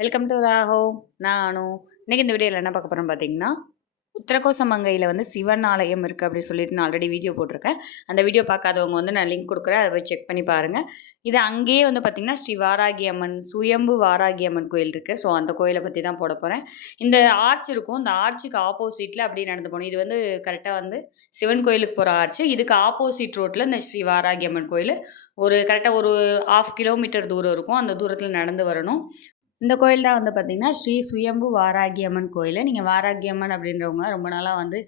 Welcome to Rago நானும் இன்றைக்கி இந்த வீடியோவில் என்ன பார்க்க போகிறோம் பார்த்தீங்கன்னா உத்தரகோசமங்கையில் வந்து சிவன் ஆலயம் இருக்குது அப்படின்னு சொல்லிட்டு நான் ஆல்ரெடி வீடியோ போட்டிருக்கேன். அந்த வீடியோ பார்க்காதவங்க வந்து நான் லிங்க் கொடுக்குறேன். அதை போய் செக் பண்ணி பாருங்கள் இது அங்கேயே வந்து பார்த்திங்கன்னா ஸ்ரீ வாராகி அம்மன் சுயம்பு வாராகி அம்மன் கோயில் இருக்குது ஸோ அந்த கோயிலை பற்றி தான் போட போகிறேன் இந்த ஆர்ச் இருக்கும். இந்த ஆர்ச்சுக்கு ஆப்போசிட்டில் அப்படியே நடந்து போகணும். இது வந்து கரெக்டாக வந்து சிவன் கோயிலுக்கு போகிற ஆர்ச்சு இதுக்கு ஆப்போசிட் ரோட்டில் இந்த ஸ்ரீ வாராகி அம்மன் கோயில் ஒரு கரெக்டாக ஒரு ஆஃப் கிலோமீட்டர் தூரம் இருக்கும். அந்த தூரத்தில் நடந்து வரணும். இந்த கோயில் தான் வந்து பார்த்திங்கன்னா ஸ்ரீ சுயம்பு வாராகியம்மன் கோயில். நீங்கள் வாராகியம்மன் அப்படின்றவங்க ரொம்ப நாளாக வந்து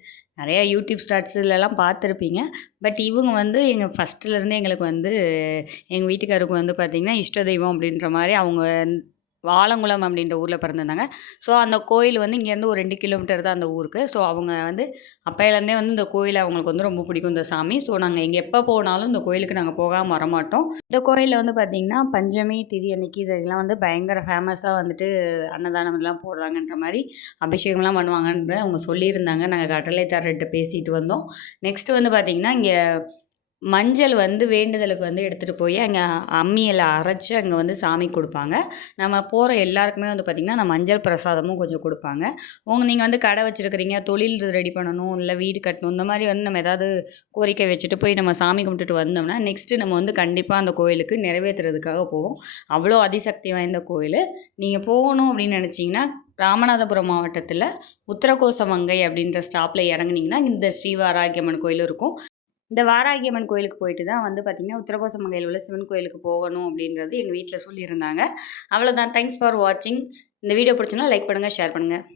நிறையா யூடியூப் ஸ்டார்ட்ஸ்லலாம் பார்த்துருப்பீங்க. பட் இவங்க வந்து எங்கள் ஃபஸ்ட்டுலேருந்து எங்களுக்கு வந்து எங்கள் வீட்டுக்காருக்கு வந்து பார்த்திங்கன்னா இஷ்ட தெய்வம் அப்படின்ற மாதிரி அவங்க வாழங்குளம் அப்படின்ற ஊரில் பிறந்திருந்தாங்க. ஸோ அந்த கோயில் வந்து இங்கேருந்து ஒரு ரெண்டு கிலோமீட்டர் தான் அந்த ஊருக்கு. ஸோ அவங்க வந்து அப்பையிலேருந்தே வந்து இந்த கோயில் அவங்களுக்கு வந்து ரொம்ப பிடிக்கும் இந்த சாமி. ஸோ நாங்கள் இங்கே எப்போ போனாலும் இந்த கோயிலுக்கு நாங்கள் போகாமல் வரமாட்டோம். இந்த கோயிலில் வந்து பார்த்திங்கன்னா பஞ்சமி திதி அன்னைக்கு இதெல்லாம் வந்து பயங்கர ஃபேமஸாக வந்துட்டு அன்னதானம் எல்லாம் போடுறாங்கன்ற மாதிரி அபிஷேகம்லாம் பண்ணுவாங்கன்ற அவங்க சொல்லியிருந்தாங்க. நாங்கள் கடலை தரட்டு பேசிட்டு வந்தோம். நெக்ஸ்ட் வந்து பார்த்திங்கன்னா இங்கே மஞ்சள் வந்து வேண்டுதலுக்கு வந்து எடுத்துகிட்டு போய் அங்கே அம்மியில் அரைச்சி அங்கே வந்து சாமி கொடுப்பாங்க. நம்ம போகிற எல்லாருக்குமே வந்து பார்த்திங்கன்னா அந்த மஞ்சள் பிரசாதமும் கொஞ்சம் கொடுப்பாங்க. உங்கள் நீங்கள் வந்து கடை வச்சுருக்கிறீங்க தொழில் ரெடி பண்ணணும் இல்லை வீடு கட்டணும் இந்த மாதிரி வந்து நம்ம ஏதாவது கோரிக்கை வச்சுட்டு போய் நம்ம சாமி கும்பிட்டுட்டு வந்தோம்னா நெக்ஸ்ட்டு நம்ம வந்து கண்டிப்பாக அந்த கோயிலுக்கு நிறைவேற்றுறதுக்காக போவோம். அவ்வளோ அதிசக்தி வாய்ந்த கோயில். நீங்கள் போகணும் அப்படின்னு நினச்சிங்கன்னா ராமநாதபுரம் மாவட்டத்தில் உத்தரகோசமங்கை அப்படின்ற ஸ்டாப்பில் இறங்குனீங்கன்னா இந்த ஸ்ரீவாராகியம்மன் கோயில் இருக்கும். இந்த வாராகியம்மன் கோயிலுக்கு போயிட்டு தான் வந்து பார்த்திங்கன்னா உத்தரகோசமங்கையில் உள்ள சிவன் கோயிலுக்கு போகணும் அப்படின்றது எங்கள் வீட்டில் சொல்லியிருந்தாங்க. அவ்வளோதான் தேங்க்ஸ் ஃபார் வாட்சிங் இந்த வீடியோ பிடிச்சுன்னா லைக் பண்ணுங்கள் ஷேர் பண்ணுங்கள்